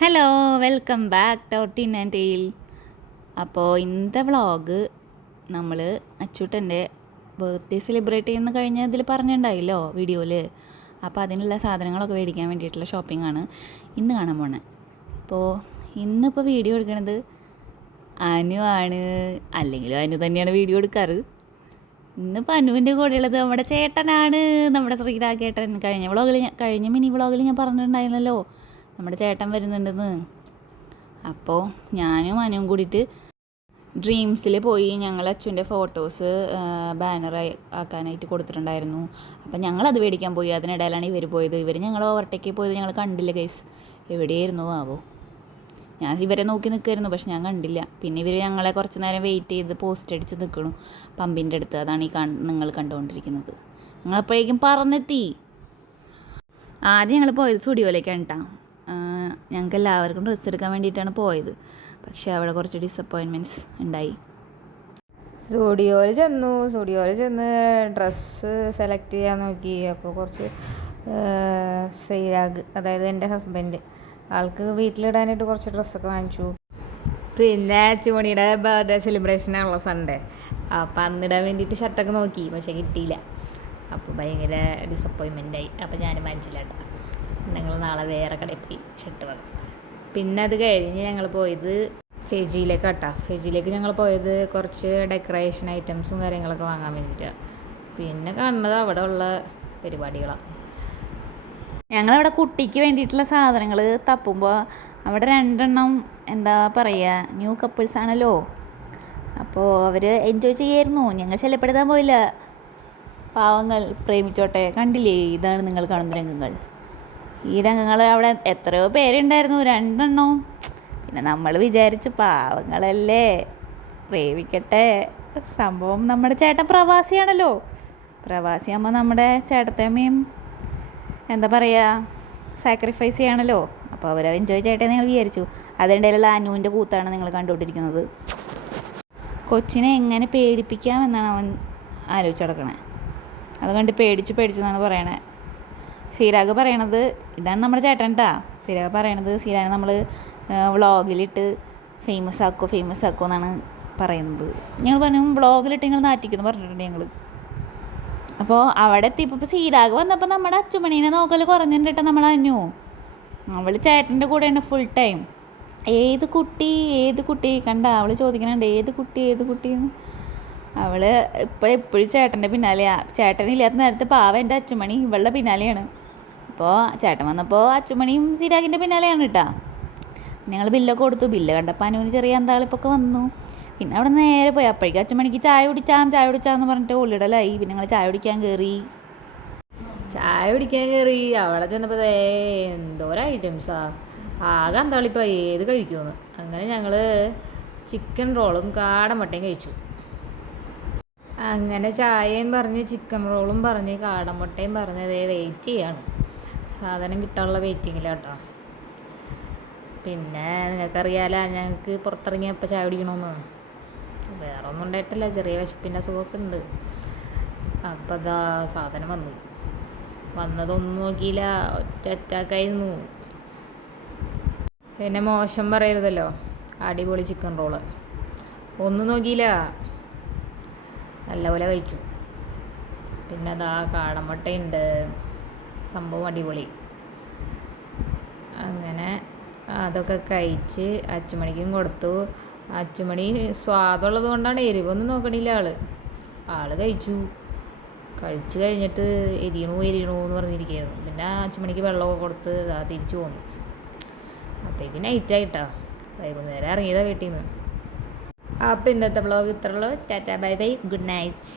Hello, welcome back to tin and tail. അപ്പോൾ ഇന്നത്തെ vlog നമ്മൾ അച്ചൂട്ടൻ്റെ ബർത്ത്ഡേ സെലിബ്രേറ്റ് ചെയ്യുന്ന കഴിഞ്ഞ ഇതിൽ പറഞ്ഞിട്ടുണ്ടായില്ലോ വീഡിയോയിൽ. അപ്പോൾ അതിനുള്ള സാധനങ്ങളൊക്കെ മേടിക്കാൻ വേണ്ടിയിട്ടുള്ള ഷോപ്പിംഗ് ആണ് ഇന്ന് കാണാൻ പോണേ. അപ്പോൾ ഇന്നിപ്പോൾ വീഡിയോ എടുക്കുന്നത് അനു ആണ്, അല്ലെങ്കിലും അനു തന്നെയാണ് വീഡിയോ എടുക്കാറ്. ഇന്നിപ്പോൾ അനുവിൻ്റെ കൂടെയുള്ളത് നമ്മുടെ ചേട്ടനാണ്, നമ്മുടെ ശ്രീരാഗേട്ടൻ. കഴിഞ്ഞ മിനി വ്ളോഗിൽ ഞാൻ പറഞ്ഞിട്ടുണ്ടായിരുന്നല്ലോ നമ്മുടെ ചേട്ടൻ വരുന്നുണ്ടെന്ന്. അപ്പോൾ ഞാനും അനുവും കൂടിയിട്ട് ഡ്രീംസിൽ പോയി ഞങ്ങൾ അച്ഛൻ്റെ ഫോട്ടോസ് ബാനർ ആക്കാനായിട്ട് കൊടുത്തിട്ടുണ്ടായിരുന്നു. അപ്പം ഞങ്ങളത് മേടിക്കാൻ പോയി. അതിനിടയിലാണ് ഇവർ പോയത്. ഞങ്ങൾ ഓവർടേക്ക് പോയത് ഞങ്ങൾ കണ്ടില്ല ഗൈസ്. എവിടെയായിരുന്നു ആവോ? ഞാൻ ഇവരെ നോക്കി നിൽക്കുമായിരുന്നു, പക്ഷെ ഞാൻ കണ്ടില്ല. പിന്നെ ഇവർ ഞങ്ങളെ കുറച്ച് നേരം വെയിറ്റ് ചെയ്ത് പോസ്റ്റ് അടിച്ച് നിൽക്കണു പമ്പിൻ്റെ അടുത്ത്. അതാണ് നിങ്ങൾ കണ്ടുകൊണ്ടിരിക്കുന്നത്. ഞങ്ങളപ്പോഴേക്കും പറന്നെത്തി. ആദ്യം ഞങ്ങൾ പോയത് സ്റ്റുഡിയോയിലേക്കാണ് കേട്ടോ. ഞങ്ങൾക്ക് എല്ലാവർക്കും ഡ്രസ്സ് എടുക്കാൻ വേണ്ടിയിട്ടാണ് പോയത്. പക്ഷേ അവിടെ കുറച്ച് ഡിസപ്പോയിൻമെൻറ്റ്സ് ഉണ്ടായി. സ്റ്റുഡിയോയിൽ ചെന്ന് ഡ്രസ്സ് സെലക്ട് ചെയ്യാൻ നോക്കി. അപ്പോൾ കുറച്ച് ശ്രീരാഗ്, അതായത് എൻ്റെ ഹസ്ബൻഡ്, ആൾക്ക് വീട്ടിലിടാനായിട്ട് കുറച്ച് ഡ്രസ്സൊക്കെ വാങ്ങിച്ചു. പിന്നെ ചൂണിയുടെ ബർത്ത്ഡേ സെലിബ്രേഷനാണല്ലോ സൺഡേ. അപ്പം അന്നിടാൻ വേണ്ടിയിട്ട് ഷർട്ടൊക്കെ നോക്കി, പക്ഷേ കിട്ടിയില്ല. അപ്പോൾ ഭയങ്കര ഡിസപ്പോയിൻമെൻ്റായി. അപ്പോൾ ഞാനും വാങ്ങിച്ചില്ല കേട്ടോ. ഞങ്ങൾ നാളെ വേറെ കടയിൽ പോയി ഷർട്ട് വാങ്ങും. പിന്നെ അത് കഴിഞ്ഞ് ഞങ്ങൾ പോയത് ഫെജിയിലേക്ക് ഞങ്ങൾ പോയത് കുറച്ച് ഡെക്കറേഷൻ ഐറ്റംസും കാര്യങ്ങളൊക്കെ വാങ്ങാൻ വേണ്ടിയിട്ടാണ്. പിന്നെ കാണുന്നത് അവിടെ ഉള്ള പരിപാടികളാണ്. ഞങ്ങളവിടെ കുട്ടിക്ക് വേണ്ടിയിട്ടുള്ള സാധനങ്ങൾ തപ്പുമ്പോൾ അവിടെ രണ്ടെണ്ണം എന്താ പറയുക, ന്യൂ കപ്പിൾസ് ആണല്ലോ. അപ്പോൾ അവർ എൻജോയ് ചെയ്യായിരുന്നു. ഞങ്ങൾ ശല്യപ്പെടുത്താൻ പോയില്ല. പാവങ്ങൾ പ്രേമിച്ചോട്ടെ. കണ്ടില്ലേ, ഇതാണ് നിങ്ങൾ കാണുന്ന രംഗങ്ങൾ. ഈ രംഗങ്ങൾ അവിടെ എത്രയോ പേരുണ്ടായിരുന്നു, രണ്ടെണ്ണവും. പിന്നെ നമ്മൾ വിചാരിച്ചു പാവങ്ങളല്ലേ, പ്രേമിക്കട്ടെ. സംഭവം നമ്മുടെ ചേട്ടൻ പ്രവാസിയാണല്ലോ. പ്രവാസിയാകുമ്പോൾ നമ്മുടെ ചേട്ടത്തമ്മയും എന്താ പറയുക, സാക്രിഫൈസ് ചെയ്യണമല്ലോ. അപ്പോൾ അവർ എൻജോയ് ചെയ്യട്ടെ നിങ്ങൾ വിചാരിച്ചു. അതിനിടയിലുള്ള അനുവിൻ്റെ കൂത്താണ് നിങ്ങൾ കണ്ടുകൊണ്ടിരിക്കുന്നത്. കൊച്ചിനെ എങ്ങനെ പേടിപ്പിക്കാമെന്നാണ് അവൻ ആലോചിച്ച് നടക്കണേ. അത് കണ്ട് പേടിച്ചു എന്നാണ് പറയണേ. ശ്രീരാഗ് പറയണത്, ഇതാണ് നമ്മുടെ ചേട്ടൻ കേട്ടാ. ശ്രീരാഗ് പറയണത് ശ്രീരാഗ് നമ്മൾ വ്ളോഗിലിട്ട് ഫേമസ് ആക്കോ എന്നാണ് പറയുന്നത്. ഞങ്ങൾ പറഞ്ഞു വ്ളോഗിലിട്ട് നിങ്ങൾ നാറ്റിക്കുന്നു പറഞ്ഞിട്ടുണ്ട് ഞങ്ങൾ. അപ്പോൾ അവിടെ എത്തിയപ്പോൾ ശ്രീരാഗ് വന്നപ്പോൾ നമ്മുടെ അച്ചുമണീനെ നോക്കൽ കുറഞ്ഞിട്ടുണ്ട് കേട്ടോ. നമ്മുടെ അനു, അവൾ ചേട്ടൻ്റെ കൂടെയാണ് ഫുൾ ടൈം. ഏത് കുട്ടി കണ്ട അവൾ ചോദിക്കുന്നുണ്ട്, ഏത് കുട്ടിയെന്ന്. അവൾ ഇപ്പോൾ എപ്പോഴും ചേട്ടൻ്റെ പിന്നാലെയാണ്. ചേട്ടനില്ലാത്ത നേരത്തെ പാവം എൻ്റെ അച്ചുമണി ഇവളുടെ പിന്നാലെയാണ്. അപ്പോൾ ചേട്ടൻ വന്നപ്പോൾ അച്ചുമണിയും ശ്രീരാഗിൻ്റെ പിന്നാലെയാണ് കേട്ടോ. ഞങ്ങൾ ബില്ലൊക്കെ കൊടുത്തു. ബില്ല് കണ്ടപ്പോൾ അനുവിന് ചെറിയ അന്താളിപ്പൊക്കെ വന്നു. പിന്നെ അവിടെ നേരെ പോയി. അപ്പോഴേക്കും അച്ചുമണിക്ക് ചായ കുടിച്ചാന്ന് പറഞ്ഞിട്ട് ഉള്ളിടലായി. പിന്നെ ഞങ്ങൾ ചായ കുടിക്കാൻ കയറി. അവിടെ ചെന്നപ്പോൾ എന്തോരം ഐറ്റംസാ, ആകെ അന്താളിപ്പോൾ ഏത് കഴിക്കുമെന്ന്. അങ്ങനെ ഞങ്ങൾ ചിക്കൻ റോളും കാടമുട്ടയും കഴിച്ചു. അങ്ങനെ ചായയും പറഞ്ഞ് ചിക്കൻ റോളും പറഞ്ഞ് കാടമുട്ടയും പറഞ്ഞ് വെയിറ്റ് ചെയ്യാണ്. സാധനം കിട്ടാനുള്ള വെയിറ്റിങ്ങിലാട്ടോ. പിന്നെ നിങ്ങൾക്കറിയാലോ ഞങ്ങൾക്ക് പുറത്തിറങ്ങിയപ്പോൾ ചായ കുടിക്കണമെന്ന്. വേറെ ഒന്നും ഉണ്ടായിട്ടില്ല, ചെറിയ വിശപ്പിൻ്റെ അസുഖമൊക്കെ ഉണ്ട്. അപ്പം അതാ സാധനം വന്നതൊന്നും നോക്കിയില്ല, ഒറ്റ അറ്റാക്കായിരുന്നു. പിന്നെ മോശം പറയരുതല്ലോ, അടിപൊളി ചിക്കൻ റോള്. ഒന്നും നോക്കിയില്ല, നല്ലപോലെ കഴിച്ചു. പിന്നെ അതാ കാടമുട്ടയുണ്ട്, സംഭവം അടിപൊളി. അങ്ങനെ അതൊക്കെ കഴിച്ച് അച്ചുമണിക്കും കൊടുത്തു. അച്ചുമണി സ്വാദുള്ളത് കൊണ്ടാണ്, എരിവൊന്നും നോക്കണില്ല ആള് കഴിച്ചു കഴിഞ്ഞിട്ട് എരിയണു എന്ന് പറഞ്ഞിരിക്കുകയായിരുന്നു. പിന്നെ അച്ചുമണിക്ക് വെള്ളമൊക്കെ കൊടുത്ത് തിരിച്ചു പോന്നു. അപ്പോഴേക്കും നൈറ്റായിട്ടാ, വൈകുന്നേരം ഇറങ്ങിയതാണ് വീട്ടിൽ നിന്ന്. അപ്പോൾ ഇന്നത്തെ വ്ളോഗ് ഇത്രയുള്ളൂ. Tata bye bye, good night.